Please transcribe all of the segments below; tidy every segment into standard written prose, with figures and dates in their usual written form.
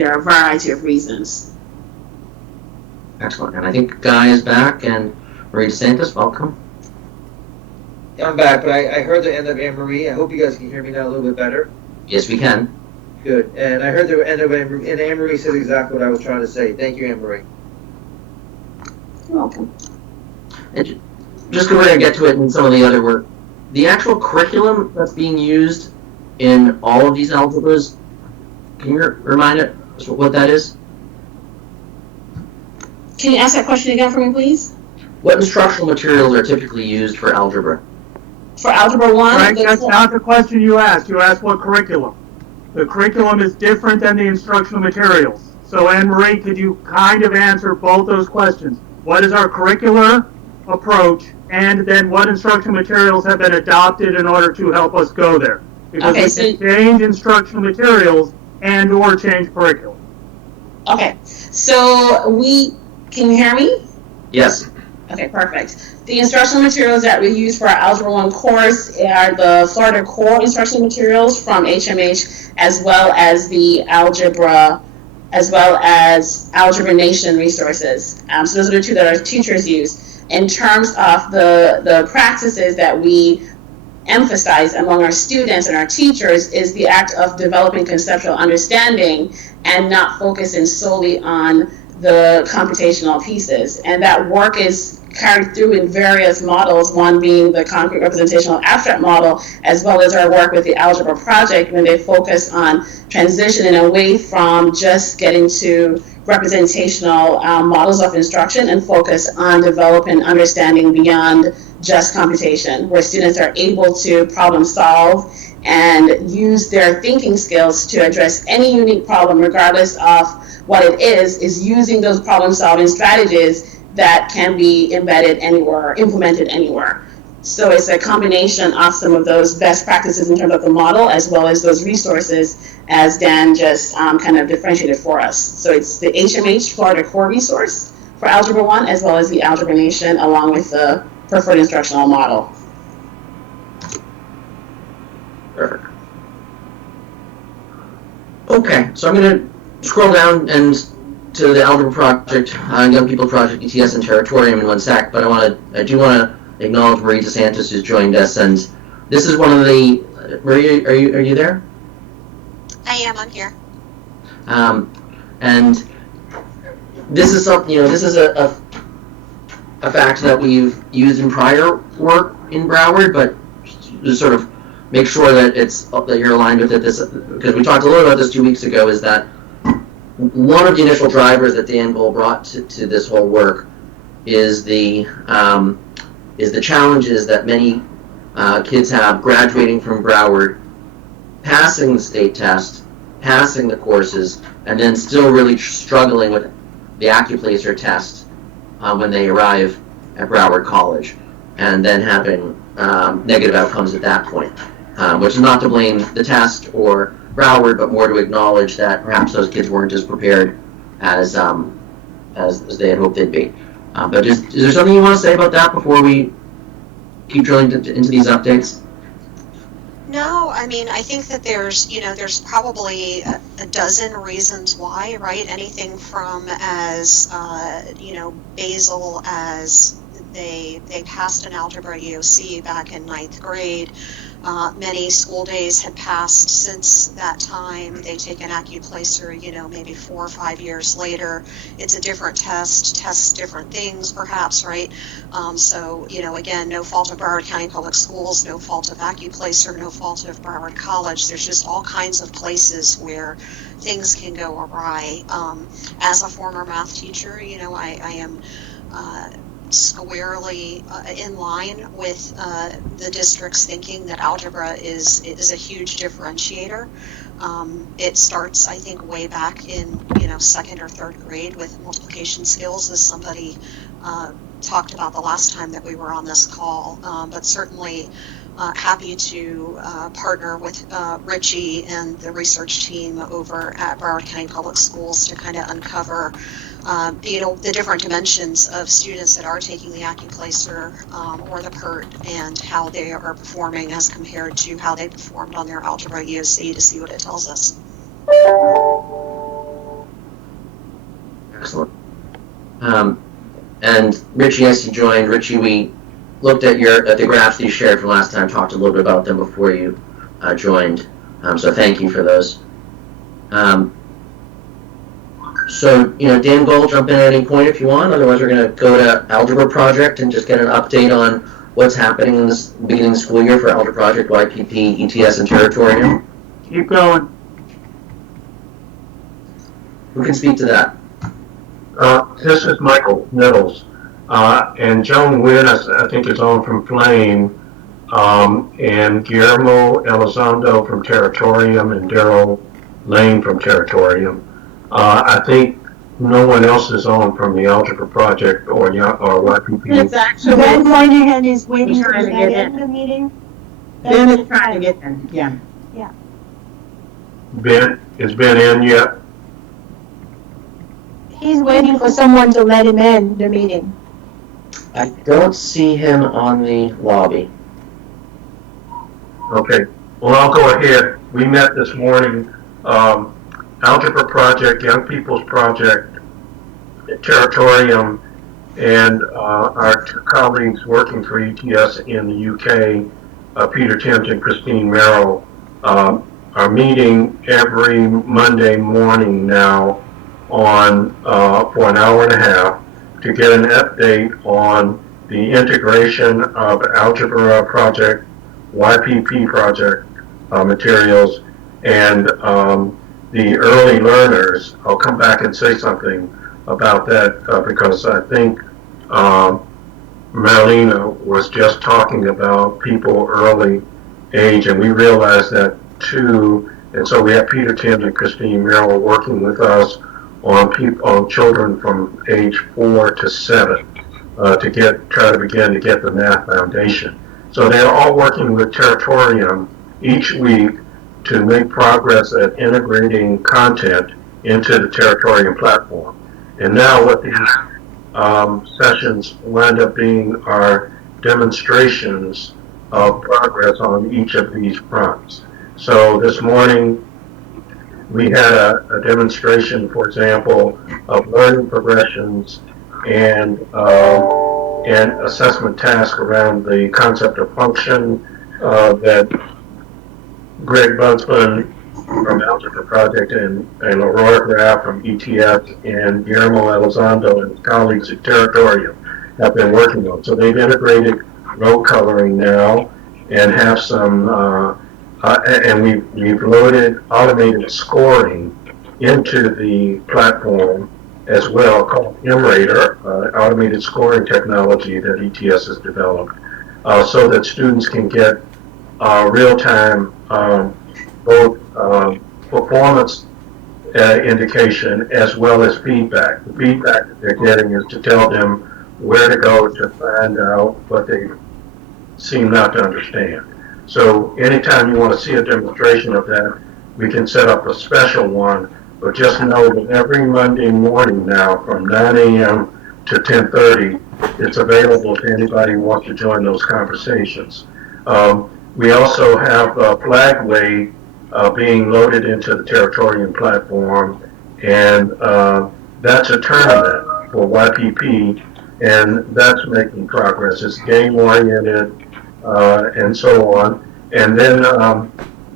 there are a variety of reasons. Excellent. And I think Guy is back, and Marie DeSantis, welcome. I'm back, but I heard the end of Anne-Marie. I hope you guys can hear me now a little bit better. Yes, we can. Good. And I heard the end of Anne-Marie, and Anne-Marie said exactly what I was trying to say. Thank you, Anne-Marie. You're welcome. And just go ahead and get to it in some of the other work. The actual curriculum that's being used in all of these algebras, can you remind us what that is? Can you ask that question again for me, please? What instructional materials are typically used for algebra? For Algebra 1? Frank, that's not the question you asked. You asked what curriculum. The curriculum is different than the instructional materials. So Anne-Marie, could you kind of answer both those questions? What is our curricular approach, and then what instructional materials have been adopted in order to help us go there? Because we can change instructional materials and or change curriculum. Okay, so can you hear me? Yes. Okay, perfect. The instructional materials that we use for our Algebra 1 course are the Florida Core instructional materials from HMH, as well as the Algebra Nation resources. So those are the two that our teachers use. In terms of the practices that we emphasize among our students and our teachers is the act of developing conceptual understanding and not focusing solely on the computational pieces. And that work is carried through in various models, one being the concrete representational abstract model, as well as our work with the algebra project, when they focus on transitioning away from just getting to representational models of instruction and focus on developing understanding beyond just computation, where students are able to problem solve and use their thinking skills to address any unique problem, regardless of what it is using those problem solving strategies that can be embedded anywhere, implemented anywhere. So it's a combination of some of those best practices in terms of the model, as well as those resources, as Dan just kind of differentiated for us. So it's the HMH Florida Core resource for Algebra 1, as well as the Algebra Nation, along with the preferred instructional model. Perfect. Okay, so I'm going to scroll down and to the Algebra Project, Young People Project, ETS, and Territorium in one sec, but I do want to acknowledge Marie DeSantis, who's joined us, and this is one of the, Marie, are you there? I am, I'm here. And this is something, this is a fact that we've used in prior work in Broward, but just sort of make sure that that you're aligned with it. Because we talked a little about this 2 weeks ago, is that one of the initial drivers that Dan Gold brought to this whole work is the challenges that many kids have graduating from Broward, passing the state test, passing the courses, and then still really struggling with the AccuPlacer test when they arrive at Broward College, and then having negative outcomes at that point, which is not to blame the test or Broward, but more to acknowledge that perhaps those kids weren't as prepared as they had hoped they'd be. But is there something you want to say about that before we keep drilling into these updates? No, I mean, I think that there's probably a dozen reasons why, right? Anything from as, basal as they passed an algebra EOC back in 9th grade. Many school days had passed since that time. They take an AccuPlacer, maybe 4 or 5 years later. It's a different test, tests different things, perhaps, right? So, again, no fault of Broward County Public Schools, no fault of AccuPlacer, no fault of Broward College. There's just all kinds of places where things can go awry. As a former math teacher, I am squarely in line with the district's thinking that algebra is a huge differentiator. It starts, I think, way back in 2nd or 3rd grade with multiplication skills, as somebody talked about the last time that we were on this call. But certainly happy to partner with Richie and the research team over at Broward County Public Schools to kind of uncover the different dimensions of students that are taking the AccuPlacer or the PERT, and how they are performing as compared to how they performed on their algebra EOC, to see what it tells us. Excellent. And Richie, as you joined, Richie, we looked at the graphs that you shared from last time, talked a little bit about them before you joined. So thank you for those. So, Dan Gold, jump in at any point if you want. Otherwise, we're going to go to Algebra Project and just get an update on what's happening in this beginning of the school year for Algebra Project, YPP, ETS, and Territorium. Keep going. Who can speak to that? This is Michael Nettles. And Joan Wynn, I think, is on from Flame, and Guillermo Elizondo from Territorium, and Daryl Lane from Territorium. I think no one else is on from the Algebra Project or YPP. It's actually Ben Moynihan is waiting trying to to get get in. in the meeting. Ben is trying to get in. Yeah. Ben, is Ben in yet? He's waiting for someone to let him in the meeting. I don't see him on the lobby. Okay, well, I'll go ahead. We met this morning, Algebra Project, Young People's Project, Territorium, and our two colleagues working for ETS in the UK, Peter Timms and Christine Merrill, are meeting every Monday morning now on for an hour and a half to get an update on the integration of Algebra Project, YPP Project materials, and the early learners. I'll come back and say something about that because I think Marlena was just talking about people early age, and we realized that too. And so we have Peter Timms and Christine Merrill working with us on children from age 4 to 7 to try to begin to get the math foundation. So they're all working with Territorium each week to make progress at integrating content into the Territorium platform. And now what these sessions wind up being are demonstrations of progress on each of these fronts. So this morning we had a demonstration, for example, of learning progressions and assessment tasks around the concept of function that Greg Buntsman from Algebra Project and Aurora Graf from ETS and Guillermo Elizondo and his colleagues at Territorium have been working on. So they've integrated row coloring now and have some, and we've loaded automated scoring into the platform as well, called Moderator, automated scoring technology that ETS has developed, so that students can get real-time both performance indication as well as feedback. The feedback that they're getting is to tell them where to go to find out what they seem not to understand. So anytime you want to see a demonstration of that, we can set up a special one, but just know that every Monday morning now from 9 a.m. to 10:30, it's available to anybody who wants to join those conversations. We also have Flagway being loaded into the Territorium platform, and that's a tournament for YPP, and that's making progress. It's game-oriented and so on. And then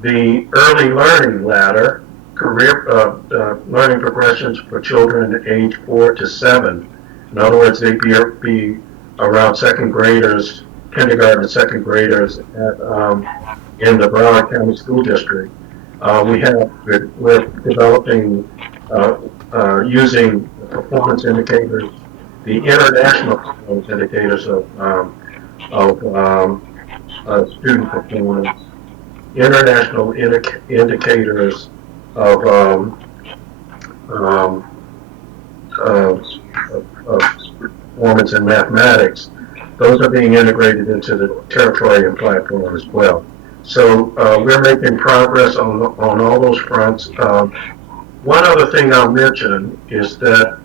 the early learning ladder, career learning progressions for children age 4 to 7. In other words, they'd be around second graders, kindergarten and second graders in the Broward County School District. We're developing using performance indicators, the international performance indicators of student performance, international indicators of performance in mathematics. Those are being integrated into the Territorium platform as well. So we're making progress on all those fronts. One other thing I'll mention is that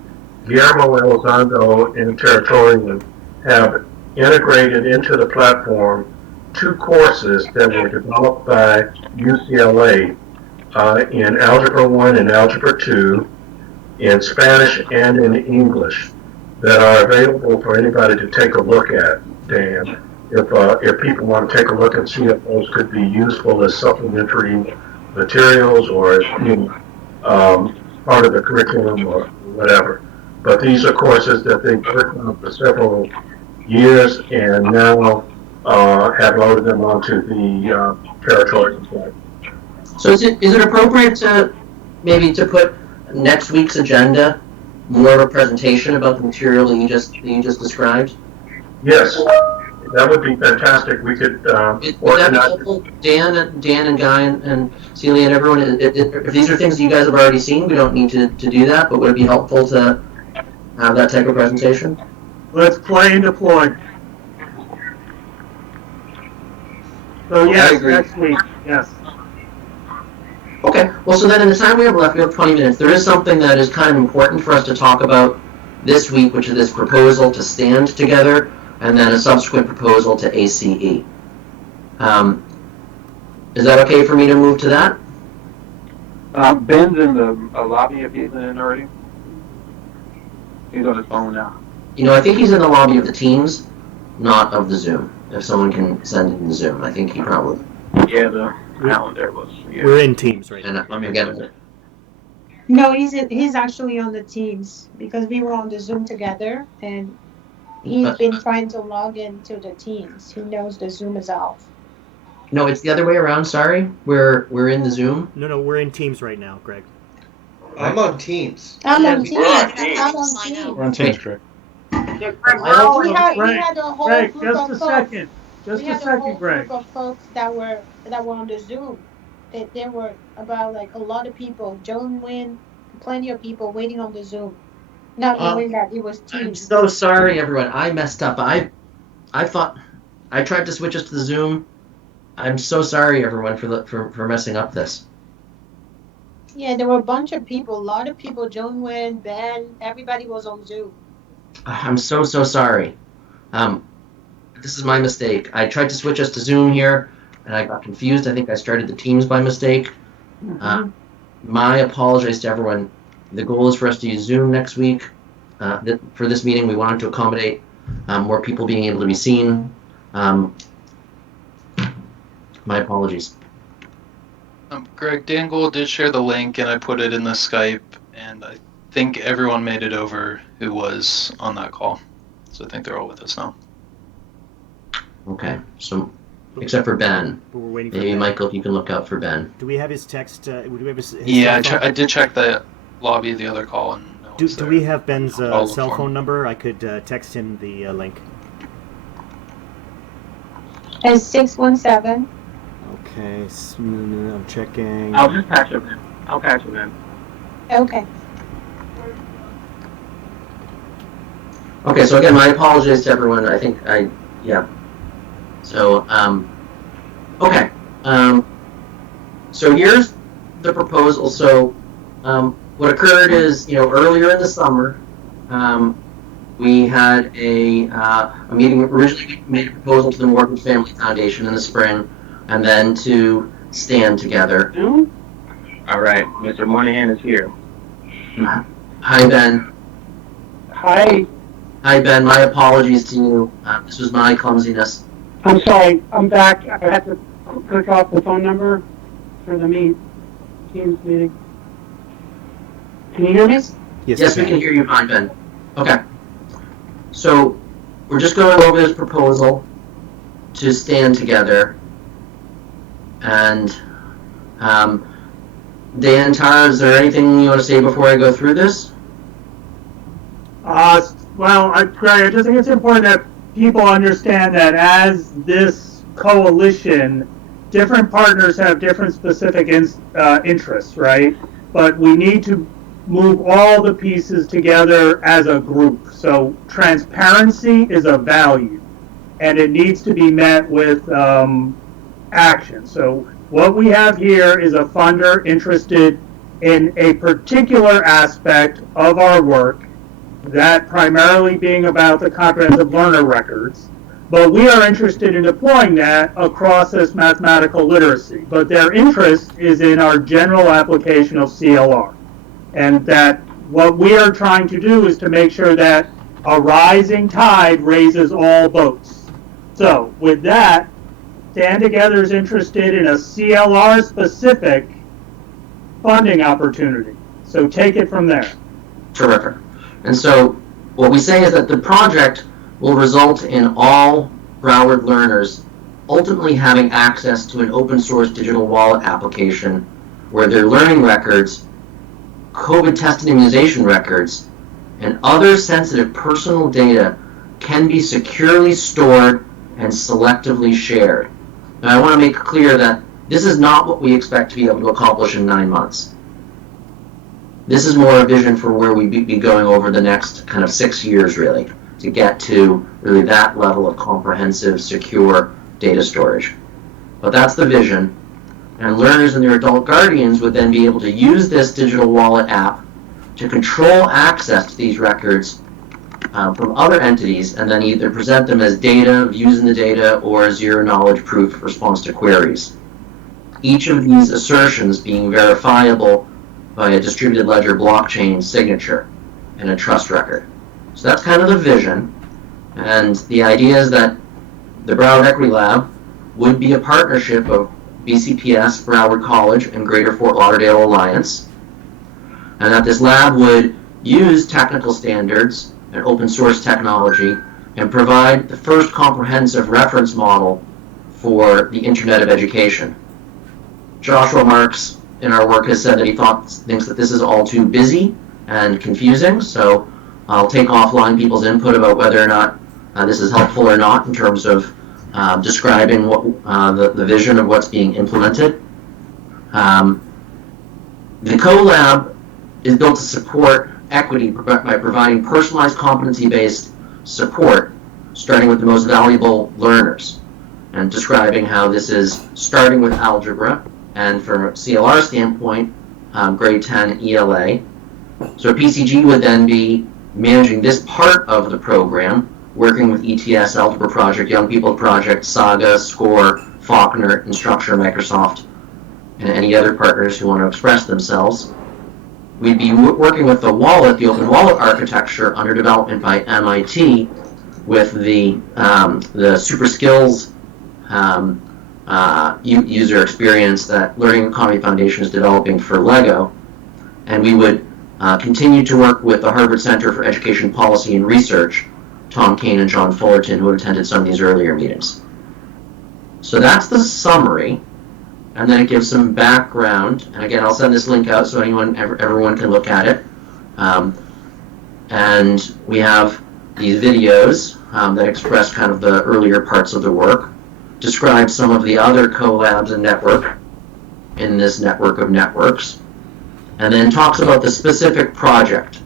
Guillermo Elizondo and Territorium have integrated into the platform 2 courses that were developed by UCLA in Algebra 1 and Algebra 2 in Spanish and in English that are available for anybody to take a look at, Dan. If people want to take a look and see if those could be useful as supplementary materials or as being part of the curriculum or whatever. But these are courses that they've worked on for several years and now have loaded them onto the territory site. So is it appropriate to maybe to put next week's agenda more of a presentation about the material that you just described? Yes, that would be fantastic. We could Would that be helpful? Dan and Guy and Celia and everyone, if these are things that you guys have already seen, we don't need to do that, but would it be helpful to have that type of presentation? Let's play and deploy. So yes, I agree. next week, yes. Okay, well, so then in the time we have left, we have 20 minutes. There is something that is kind of important for us to talk about this week, which is this proposal to stand together, and then a subsequent proposal to ACE. Is that okay for me to move to that? Ben's in the lobby if he's in already. He's on his phone now. You know, I think he's in the lobby of the Teams, not of the Zoom. If someone can send him the Zoom, I think he probably. Yeah, the calendar was. Yeah. We're in Teams right now. And let me get it. No, he's actually on the Teams because we were on the Zoom together and he's been trying to log into the Teams. He knows the Zoom is off. No, it's the other way around. Sorry, we're in the Zoom. No, we're in Teams right now, Greg. I'm on Teams. I'm on Teams. We're on I'm on Teams. Teams. We're on Teams, Greg. Well, we had a whole Greg, group just of a folks. second. Just We a had a whole second, Greg. group of folks that were on the Zoom. There were about like a lot of people. Joan Wynn, plenty of people waiting on the Zoom, not knowing that it was I'm Teams. so sorry, everyone. I messed up. I thought I tried to switch us to the Zoom. I'm so sorry, everyone, for messing up this. Yeah, there were a bunch of people, a lot of people. Joan Wynn, Ben, everybody was on Zoom. I'm so sorry. This is my mistake. I tried to switch us to Zoom here, and I got confused. I think I started the Teams by mistake. My apologies to everyone. The goal is for us to use Zoom next week. For this meeting, we wanted to accommodate more people being able to be seen. My apologies. Greg, Dan Gould did share the link, and I put it in the Skype, and I think everyone made it over who was on that call. So I think they're all with us now. Okay, so except for Ben. But we're waiting for Maybe Ben. Michael, if you can look out for Ben. Do we have his text? Do we have his Yeah, cell phone? I did check the lobby of the other call, and no one's Do there. we have Ben's I'll look cell for him. phone number? I could text him the link. It's 617. Okay, I'm checking. I'll just patch him in. I'll patch him in. Okay. Okay, so again, my apologies to everyone. I think yeah. So, okay. So here's the proposal. So, what occurred is, earlier in the summer, we had a meeting. Originally made a proposal to the Morgan Family Foundation in the spring, and then to stand together. All right, Mr. Moynihan is here. Hi, Ben. Hi, Hi, Ben. My apologies to you. This was my clumsiness. I'm sorry, I'm back. I had to click off the phone number for the Teams meeting. Can you hear me? Yes, we can hear you fine, Ben. Okay. So, we're just going over this proposal to stand together. And, Dan, Tara, is there anything you want to say before I go through this? Well, Greg, I just think it's important that people understand that as this coalition, different partners have different specific interests, right? But we need to move all the pieces together as a group. So transparency is a value, and it needs to be met with action. So what we have here is a funder interested in a particular aspect of our work, that primarily being about the comprehensive learner records, but we are interested in deploying that across this mathematical literacy. But their interest is in our general application of CLR, and that what we are trying to do is to make sure that a rising tide raises all boats. So with that, Stand Together is interested in a CLR specific funding opportunity. So take it from there. Terrific. And so what we say is that the project will result in all Broward learners ultimately having access to an open source digital wallet application where their learning records, COVID test and immunization records, and other sensitive personal data can be securely stored and selectively shared. Now, I want to make clear that this is not what we expect to be able to accomplish in 9 months. This is more a vision for where we'd be going over the next kind of 6 years, really, to get to really that level of comprehensive, secure data storage. But that's the vision. And learners and their adult guardians would then be able to use this digital wallet app to control access to these records from other entities, and then either present them as data, using the data, or zero knowledge proof response to queries. Each of these assertions being verifiable by a distributed ledger blockchain signature and a trust record. So that's kind of the vision. And the idea is that the Broward Equity Lab would be a partnership of BCPS, Broward College, and Greater Fort Lauderdale Alliance, and that this lab would use technical standards and open source technology and provide the first comprehensive reference model for the Internet of Education. Joshua Marks in our work has said that he thinks that this is all too busy and confusing, so I'll take offline people's input about whether or not this is helpful or not in terms of describing what the vision of what's being implemented. The CoLab is built to support equity by providing personalized competency-based support, starting with the most valuable learners, and describing how this is starting with algebra, and from a CLR standpoint, grade 10 ELA. So PCG would then be managing this part of the program, working with ETS, Algebra Project, Young People Project, Saga, SCORE, Faulkner, Instructure, Microsoft, and any other partners who want to express themselves. We'd be working with the wallet, the open wallet architecture under development by MIT, with the super skills user experience that Learning Economy Foundation is developing for LEGO. And we would continue to work with the Harvard Center for Education Policy and Research, Tom Kane and John Fullerton, who attended some of these earlier meetings. So that's the summary. And then it gives some background, and again, I'll send this link out so everyone can look at it. And we have these videos that express kind of the earlier parts of the work, describe some of the other collabs and network in this network of networks, and then talks about the specific project,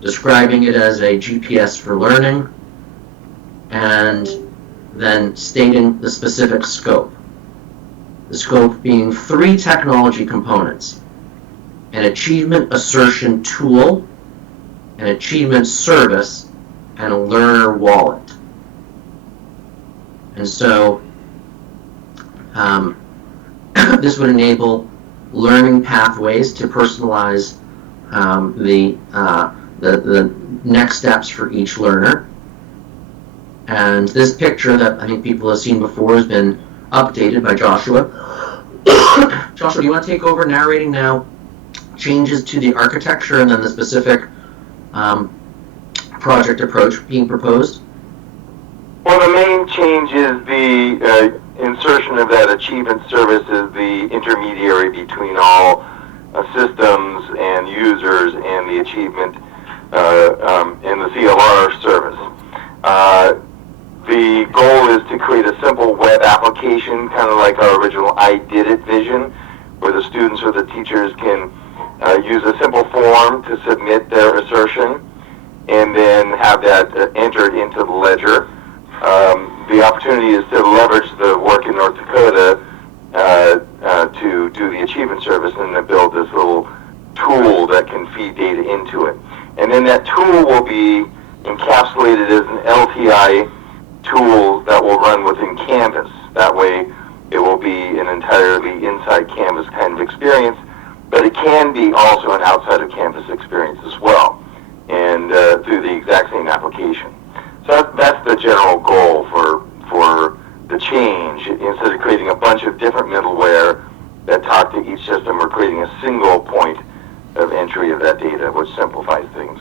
describing it as a GPS for learning, and then stating the specific scope. The scope being 3 technology components: an achievement assertion tool, an achievement service, and a learner wallet. And so this would enable learning pathways to personalize the next steps for each learner. And this picture that I think people have seen before has been updated by Joshua. Joshua, do you want to take over narrating now changes to the architecture and then the specific project approach being proposed? Well, the main change is the insertion of that achievement service as the intermediary between all systems and users and the achievement in the CLR service. The goal is to create a simple web application, kind of like our original I Did It vision, where the students or the teachers can use a simple form to submit their assertion and then have that entered into the ledger. The opportunity is to leverage the work in North Dakota to do the achievement service and to build this little tool that can feed data into it. And then that tool will be encapsulated as an LTI tool that will run within Canvas. That way it will be an entirely inside Canvas kind of experience but it can be also an outside of campus experience as well, and through the exact same application. So that's the general goal for the change. Instead of creating a bunch of different middleware that talk to each system, we're creating a single point of entry of that data, which simplifies things.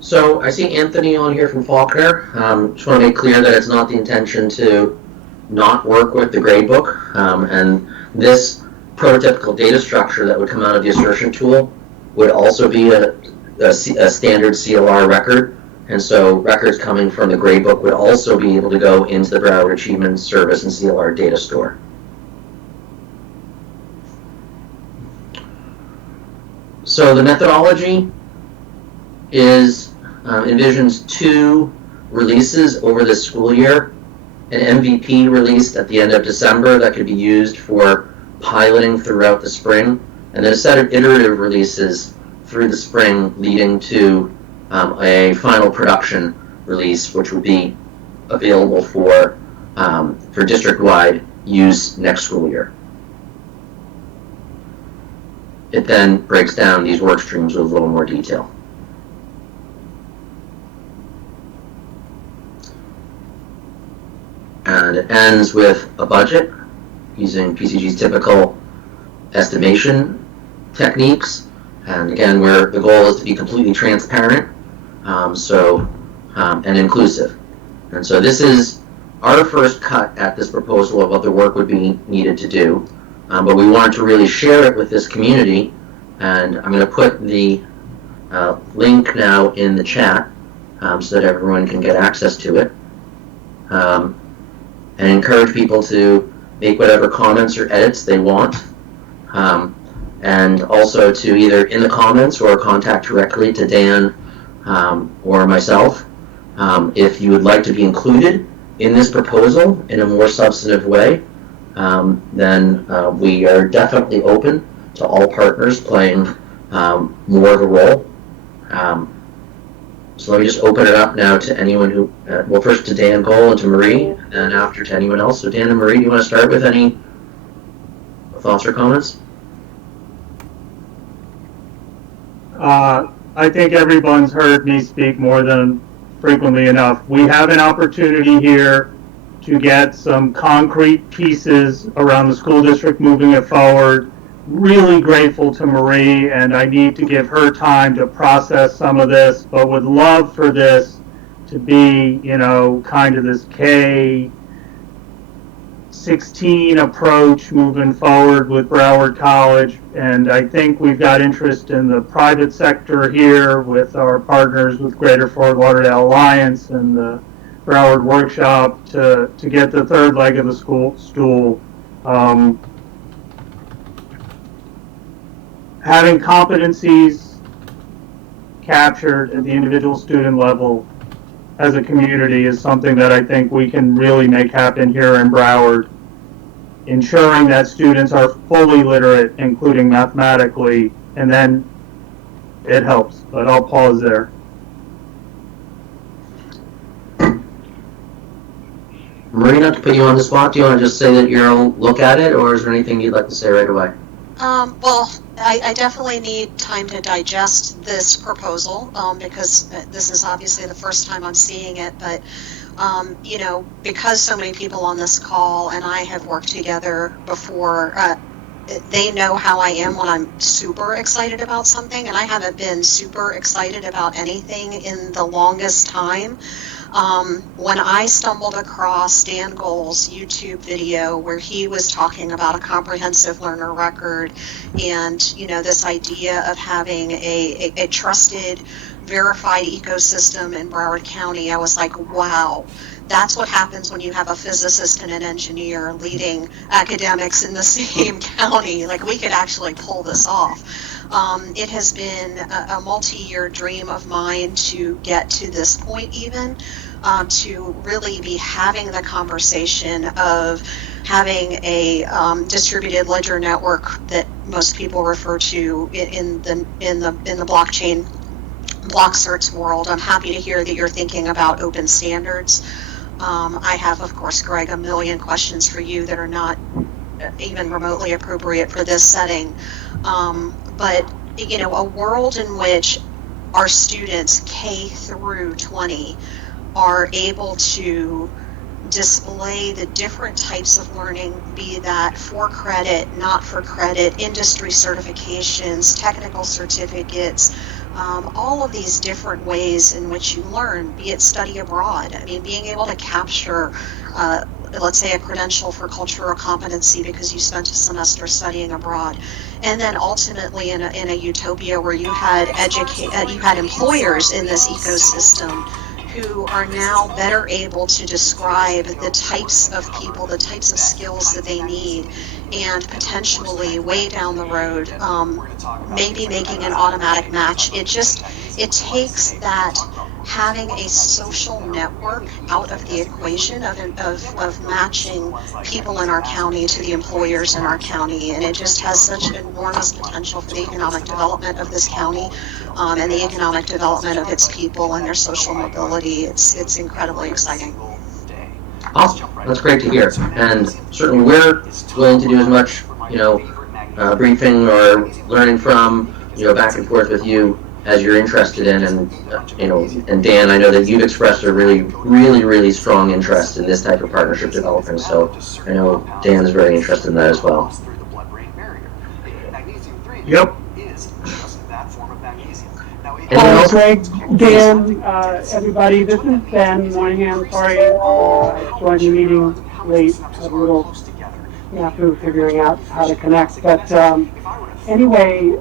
So I see Anthony on here from Faulkner. Just want to make clear that it's not the intention to not work with the gradebook, and this prototypical data structure that would come out of the assertion tool would also be a standard CLR record, and so records coming from the gradebook would also be able to go into the Broward Achievement Service and CLR data store. So the methodology is envisions 2 releases over this school year. An MVP released at the end of December that could be used for piloting throughout the spring, and then a set of iterative releases through the spring leading to a final production release, which would be available for district-wide use next school year. It then breaks down these work streams with a little more detail. And it ends with a budget using PCG's typical estimation techniques. And again, where the goal is to be completely transparent and inclusive. And so this is our first cut at this proposal of what the work would be needed to do. But we wanted to really share it with this community. And I'm going to put the link now in the chat so that everyone can get access to it. And encourage people to make whatever comments or edits they want. And also to either in the comments or contact directly to Dan or myself if you would like to be included in this proposal in a more substantive way. Then we are definitely open to all partners playing more of a role. So let me just open it up now to anyone who, well, first to Dan Cole and to Marie, and then after to anyone else. So Dan and Marie, do you want to start with any thoughts or comments? I think everyone's heard me speak more than frequently enough. We have an opportunity here to get some concrete pieces around the school district moving it forward. Really grateful to Marie, and I need to give her time to process some of this, but would love for this to be, you know, kind of this K-16 approach moving forward with Broward College. And I think we've got interest in the private sector here with our partners with Greater Fort Lauderdale Alliance and the Broward Workshop to get the third leg of the stool. Having competencies captured at the individual student level as a community is something that I think we can really make happen here in Broward. Ensuring that students are fully literate, including mathematically, and then it helps. But I'll pause there. Marie, not to put you on the spot, do you want to just say that you'll look at it, or is there anything you'd like to say right away? Well, I definitely need time to digest this proposal because this is obviously the first time I'm seeing it, but you know, because so many people on this call and I have worked together before, they know how I am when I'm super excited about something, and I haven't been super excited about anything in the longest time. When I stumbled across Dan Gold's YouTube video where he was talking about a comprehensive learner record and, you know, this idea of having a trusted, verified ecosystem in Broward County, I was like, wow, that's what happens when you have a physicist and an engineer leading academics in the same county. Like, we could actually pull this off. It has been a multi-year dream of mine to get to this point even, to really be having the conversation of having a distributed ledger network that most people refer to in the blockchain block certs world. I'm happy to hear that you're thinking about open standards. I have, of course, Greg, a million questions for you that are not even remotely appropriate for this setting. But a world in which our students K through 20 are able to display the different types of learning, be that for credit, not for credit, industry certifications, technical certificates, all of these different ways in which you learn, be it study abroad. I mean, being able to capture, let's say, a credential for cultural competency because you spent a semester studying abroad, and then ultimately in a utopia where you had employers in this ecosystem who are now better able to describe the types of people, the types of skills that they need, and potentially way down the road, maybe making an automatic match. It takes that having a social network out of the equation of matching people in our county to the employers in our county, and it just has such enormous potential for the economic development of this county, and the economic development of its people and their social mobility. It's incredibly exciting. Awesome. That's great to hear. And certainly we're willing to do as much, briefing or learning from, back and forth with you as you're interested in. And, and Dan, I know that you've expressed a really, really, really strong interest in this type of partnership development. So I know Dan is very interested in that as well. Yep. Greg, Dan, everybody, this is Ben Moynihan. Sorry, I joined the meeting late. Had a little snafu figuring out how to connect. But anyway,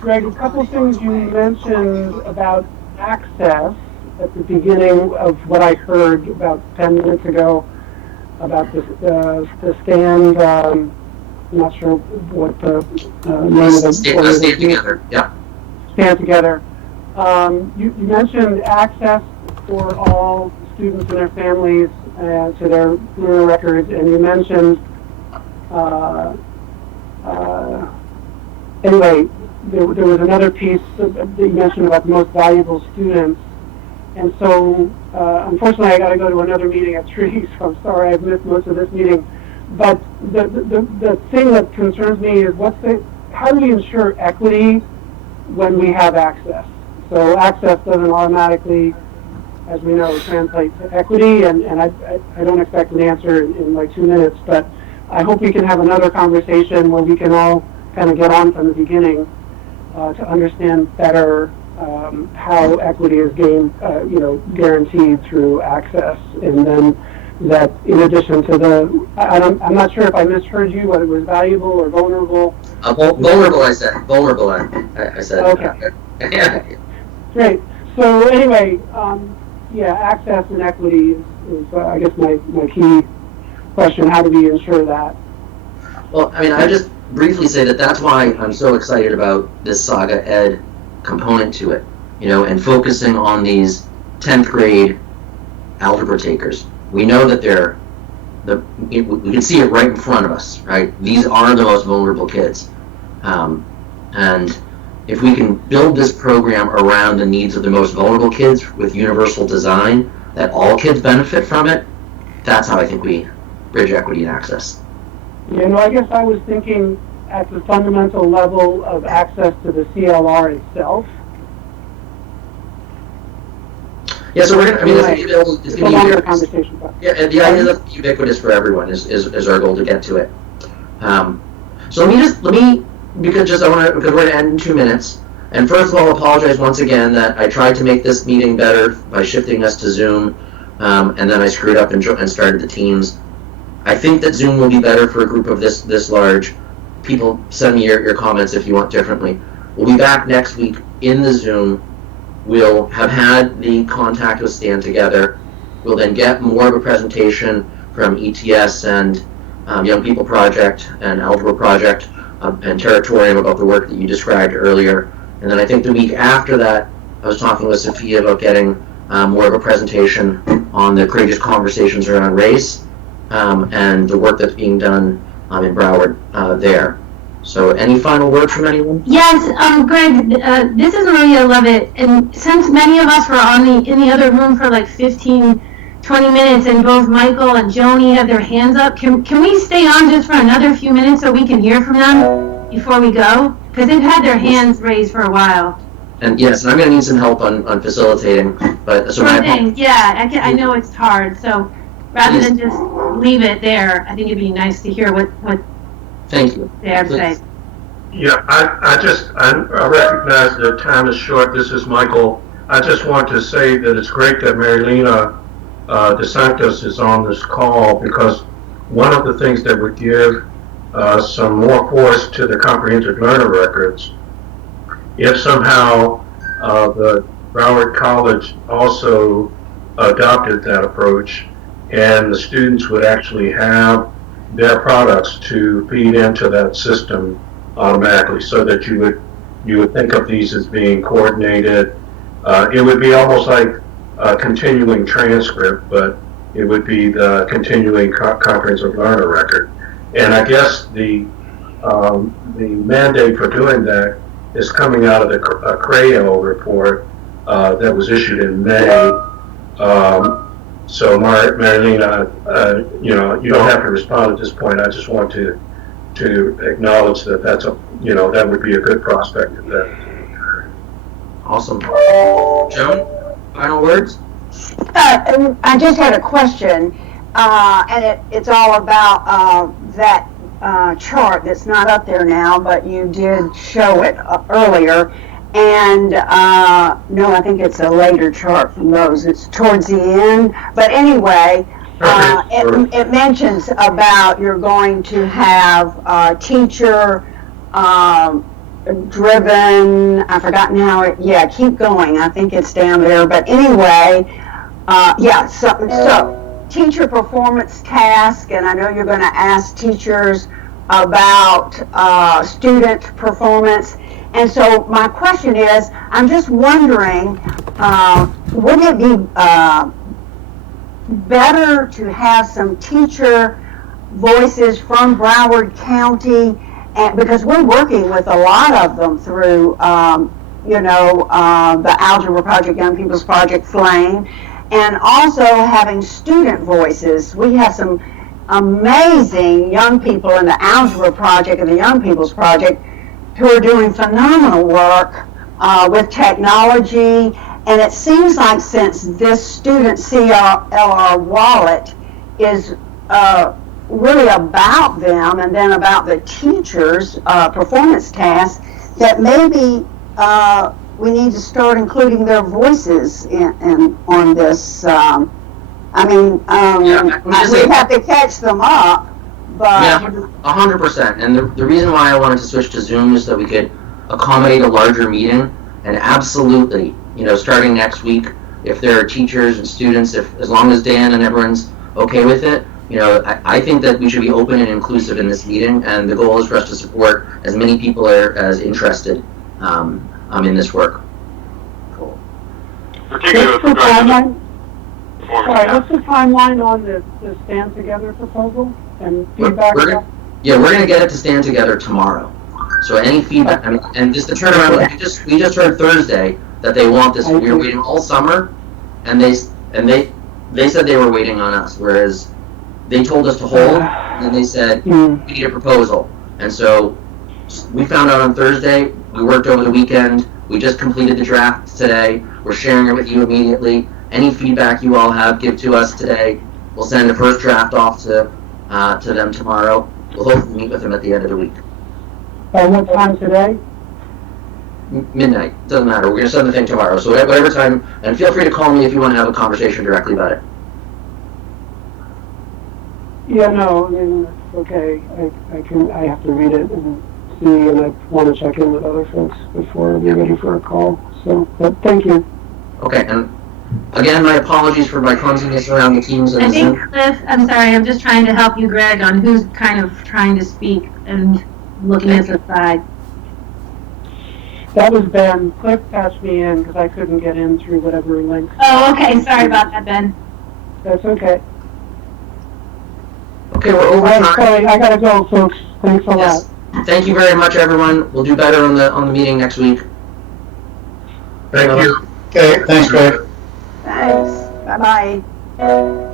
Greg, a couple of things you mentioned about access at the beginning of what I heard about 10 minutes ago about the stand. I'm not sure what the name of the Stand Together. Yeah. Stand Together. You mentioned access for all students and their families to their learner records, and you mentioned, anyway, there was another piece that you mentioned about the most valuable students, and so unfortunately I got to go to another meeting at 3, so I'm sorry I've missed most of this meeting. But the thing that concerns me is how do we ensure equity when we have access? So access doesn't automatically, as we know, translate to equity, and I don't expect an answer in like 2 minutes, but I hope we can have another conversation where we can all kind of get on from the beginning to understand better how equity is guaranteed through access, and then that in addition to I'm not sure if I misheard you, whether it was valuable or vulnerable. Vulnerable, I said. Vulnerable, I said. Okay. Great. So anyway, access and equity is I guess my key question. How do we ensure that? Well, I mean, I just briefly say that's why I'm so excited about this Saga Ed component to it, and focusing on these 10th grade algebra takers. We know that we can see it right in front of us, right? These are the most vulnerable kids. And if we can build this program around the needs of the most vulnerable kids with universal design, that all kids benefit from it, that's how I think we bridge equity and access. Yeah, I guess I was thinking at the fundamental level of access to the CLR itself. Yeah, so we're gonna. I mean, it's gonna be a longer conversation. Yeah, and the idea that it's ubiquitous for everyone is our goal to get to it. So let me because we're gonna end in 2 minutes. And first of all, apologize once again that I tried to make this meeting better by shifting us to Zoom, and then I screwed up and started the Teams. I think that Zoom will be better for a group of this large. People, send me your comments if you want differently. We'll be back next week in the Zoom. We'll have had the contact with Stand Together. We'll then get more of a presentation from ETS and Young People Project and Algebra Project and Territorium about the work that you described earlier. And then I think the week after that, I was talking with Sophia about getting more of a presentation on the courageous conversations around race and the work that's being done in Broward there. So any final words from anyone? Yes, Greg, this is Maria Levitt, and since many of us were in the other room for like 15 20 minutes and both Michael and Joni have their hands up. Can we stay on just for another few minutes so we can hear from them before we go? Because they've had their hands raised for a while. And yes, and I'm going to need some help on facilitating. But so I know it's hard. So rather than just leave it there, I think it'd be nice to hear what Thank you. they have to say. Yeah, I recognize that time is short. This is Michael. I just want to say that it's great that Marilena DeSantos is on this call, because one of the things that would give some more force to the comprehensive learner records, if somehow the Broward College also adopted that approach, and the students would actually have their products to feed into that system automatically, so that you would think of these as being coordinated. It would be almost like a continuing transcript, but it would be the continuing comprehensive learner record. And I guess the mandate for doing that is coming out of the CRAO report that was issued in May. So Marilena, you don't have to respond at this point. I just want to acknowledge that that would be a good prospect of that. Awesome. Joan, final words? I just had a question, and it's all about that chart that's not up there now, but you did show it earlier. And no, I think it's a later chart from those. It's towards the end. But anyway, it mentions about you're going to have teacher driven, I've forgotten how keep going. I think it's down there. But anyway, so teacher performance task, and I know you're going to ask teachers about student performance. And so my question is, I'm just wondering, wouldn't it be better to have some teacher voices from Broward County, and because we're working with a lot of them through, the Algebra Project, Young People's Project, Flame, and also having student voices. We have some amazing young people in the Algebra Project and the Young People's Project who are doing phenomenal work with technology. And it seems like since this student CLR wallet is really about them and then about the teachers' performance tasks, that maybe we need to start including their voices on this. We have to catch them up. But yeah, 100%. And the reason why I wanted to switch to Zoom is so we could accommodate a larger meeting. And absolutely, starting next week, if there are teachers and students, as long as Dan and everyone's okay with it, I think that we should be open and inclusive in this meeting. And the goal is for us to support as many people as interested in this work. Cool. Particularly with regard to what's the timeline on the Stand Together proposal and feedback? We're going to get it to stand together tomorrow. So any feedback, and just the turnaround, we just heard Thursday that they want this. We were waiting all summer, and they said they were waiting on us, whereas they told us to hold, and then they said we need a proposal. And so we found out on Thursday. We worked over the weekend. We just completed the draft today. We're sharing it with you immediately. Any feedback you all have, give to us today. We'll send the first draft off to them tomorrow. We'll hopefully meet with them at the end of the week. By what time today? Midnight. Doesn't matter. We're going to send the thing tomorrow. So whatever time, and feel free to call me if you want to have a conversation directly about it. Yeah, no, it's okay. I have to read it and see, and I want to check in with other folks before we're ready for a call. So, but thank you. Okay, and again, my apologies for my clumsiness around the teams. I think, Cliff, I'm sorry, I'm just trying to help you, Greg, on who's kind of trying to speak and looking at the side. That was Ben. Cliff passed me in because I couldn't get in through whatever link. Oh, okay. Sorry about that, Ben. That's okay. Okay, we're over time. Sorry, I gotta go, folks. Thanks a lot. Thank you very much, everyone. We'll do better on the meeting next week. Thank you. Okay, thanks, Greg. Thanks. Bye-bye. Aye.